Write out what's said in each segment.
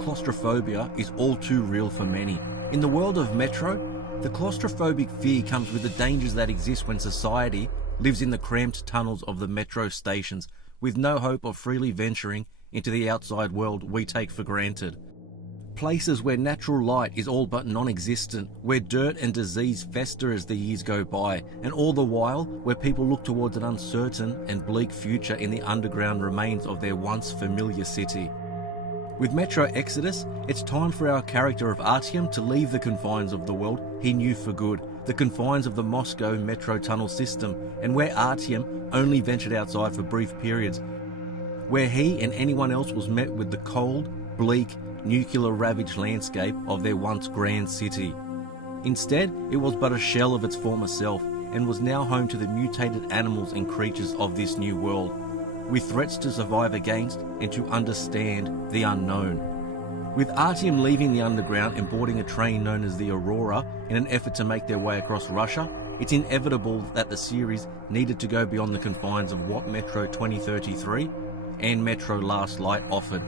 claustrophobia is all too real for many. In the world of Metro, the claustrophobic fear comes with the dangers that exist when society lives in the cramped tunnels of the metro stations, with no hope of freely venturing into the outside world we take for granted. Places where natural light is all but non-existent, where dirt and disease fester as the years go by, and all the while where people look towards an uncertain and bleak future in the underground remains of their once familiar city. With Metro Exodus, it's time for our character of Artyom to leave the confines of the world he knew for good, the confines of the Moscow metro tunnel system, and where Artyom only ventured outside for brief periods, where he and anyone else was met with the cold, bleak, nuclear-ravaged landscape of their once grand city. Instead, it was but a shell of its former self, and was now home to the mutated animals and creatures of this new world, with threats to survive against and to understand the unknown. With Artyom leaving the underground and boarding a train known as the Aurora in an effort to make their way across Russia, it's inevitable that the series needed to go beyond the confines of what Metro 2033 and Metro Last Light offered.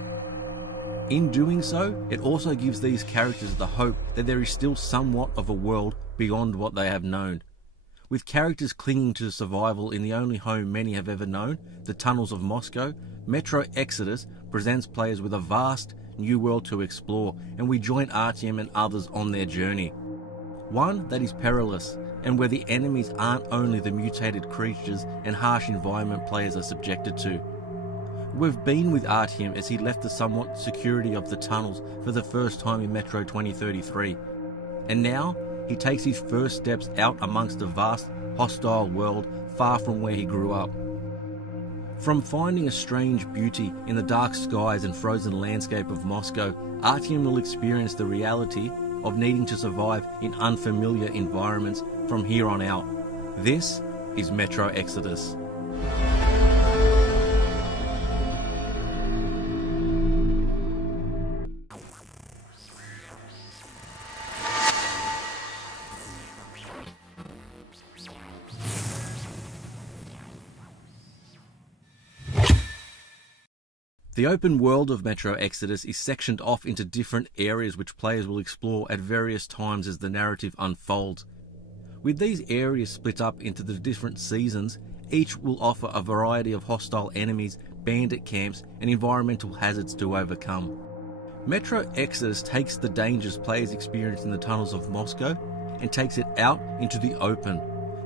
In doing so, it also gives these characters the hope that there is still somewhat of a world beyond what they have known. With characters clinging to survival in the only home many have ever known, the tunnels of Moscow, Metro Exodus presents players with a vast new world to explore, and we join Artyom and others on their journey. One that is perilous, and where the enemies aren't only the mutated creatures and harsh environment players are subjected to. We've been with Artyom as he left the somewhat security of the tunnels for the first time in Metro 2033, and now he takes his first steps out amongst a vast, hostile world far from where he grew up. From finding a strange beauty in the dark skies and frozen landscape of Moscow, Artyom will experience the reality of needing to survive in unfamiliar environments from here on out. This is Metro Exodus. The open world of Metro Exodus is sectioned off into different areas which players will explore at various times as the narrative unfolds. With these areas split up into the different seasons, each will offer a variety of hostile enemies, bandit camps, and environmental hazards to overcome. Metro Exodus takes the dangers players experience in the tunnels of Moscow and takes it out into the open.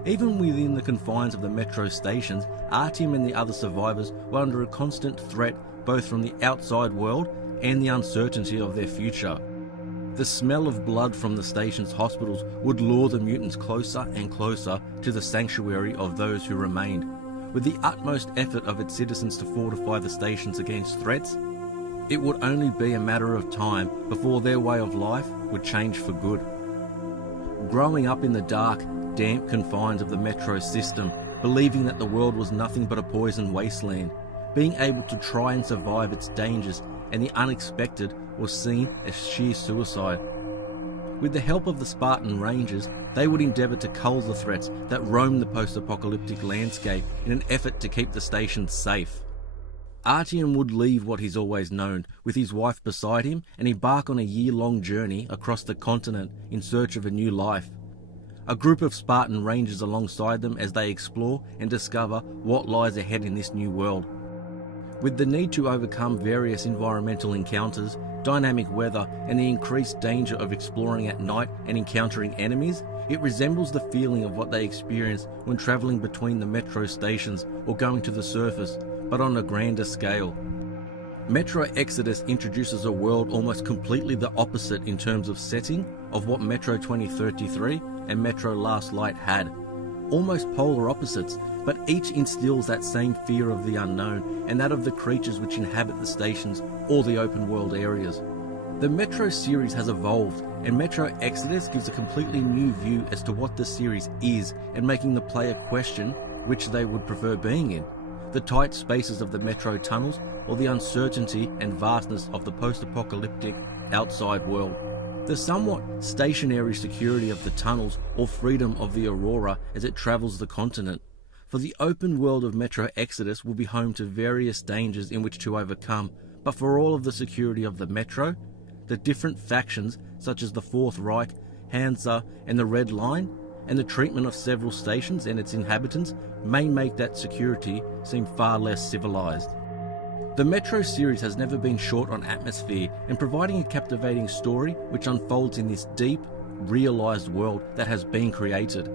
Even within the confines of the metro stations, Artyom and the other survivors were under a constant threat both from the outside world and the uncertainty of their future. The smell of blood from the station's hospitals would lure the mutants closer and closer to the sanctuary of those who remained. With the utmost effort of its citizens to fortify the stations against threats, it would only be a matter of time before their way of life would change for good. Growing up in the dark, damp confines of the metro system, believing that the world was nothing but a poisoned wasteland, being able to try and survive its dangers and the unexpected was seen as sheer suicide. With the help of the Spartan Rangers, they would endeavour to cull the threats that roam the post-apocalyptic landscape in an effort to keep the stations safe. Artyom would leave what he's always known, with his wife beside him, and embark on a year-long journey across the continent in search of a new life. A group of Spartan Rangers alongside them as they explore and discover what lies ahead in this new world. With the need to overcome various environmental encounters, dynamic weather, and the increased danger of exploring at night and encountering enemies, it resembles the feeling of what they experience when travelling between the metro stations or going to the surface, but on a grander scale. Metro Exodus introduces a world almost completely the opposite in terms of setting of what Metro 2033 and Metro Last Light had. Almost polar opposites, but each instills that same fear of the unknown and that of the creatures which inhabit the stations or the open world areas. The Metro series has evolved, and Metro Exodus gives a completely new view as to what the series is, and making the player question which they would prefer being in: the tight spaces of the metro tunnels or the uncertainty and vastness of the post-apocalyptic outside world. The somewhat stationary security of the tunnels or freedom of the Aurora as it travels the continent. For the open world of Metro Exodus will be home to various dangers in which to overcome, but for all of the security of the metro, the different factions such as the Fourth Reich, Hansa and the Red Line, and the treatment of several stations and its inhabitants may make that security seem far less civilized. The Metro series has never been short on atmosphere and providing a captivating story which unfolds in this deep, realised world that has been created.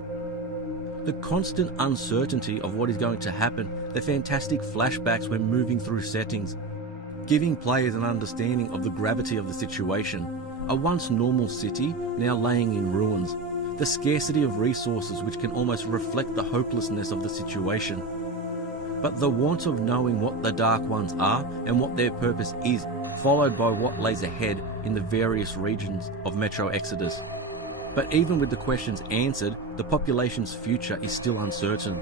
The constant uncertainty of what is going to happen, the fantastic flashbacks when moving through settings, giving players an understanding of the gravity of the situation, a once normal city now laying in ruins, the scarcity of resources which can almost reflect the hopelessness of the situation. But the want of knowing what the Dark Ones are and what their purpose is, followed by what lays ahead in the various regions of Metro Exodus. But even with the questions answered, the population's future is still uncertain.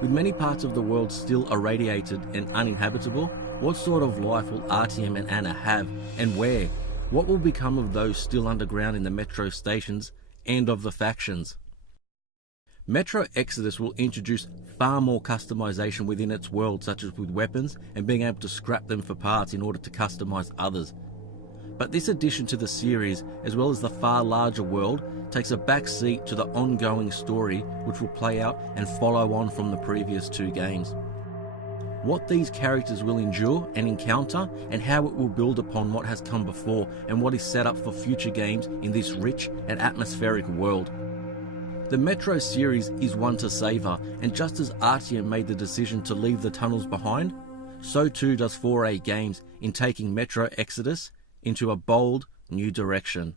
With many parts of the world still irradiated and uninhabitable, what sort of life will Artyom and Anna have, and where? What will become of those still underground in the Metro stations and of the factions? Metro Exodus will introduce far more customization within its world, such as with weapons and being able to scrap them for parts in order to customize others. But this addition to the series, as well as the far larger world, takes a back seat to the ongoing story which will play out and follow on from the previous two games. What these characters will endure and encounter, and how it will build upon what has come before and what is set up for future games in this rich and atmospheric world. The Metro series is one to savour, and just as Artyom made the decision to leave the tunnels behind, so too does 4A Games in taking Metro Exodus into a bold new direction.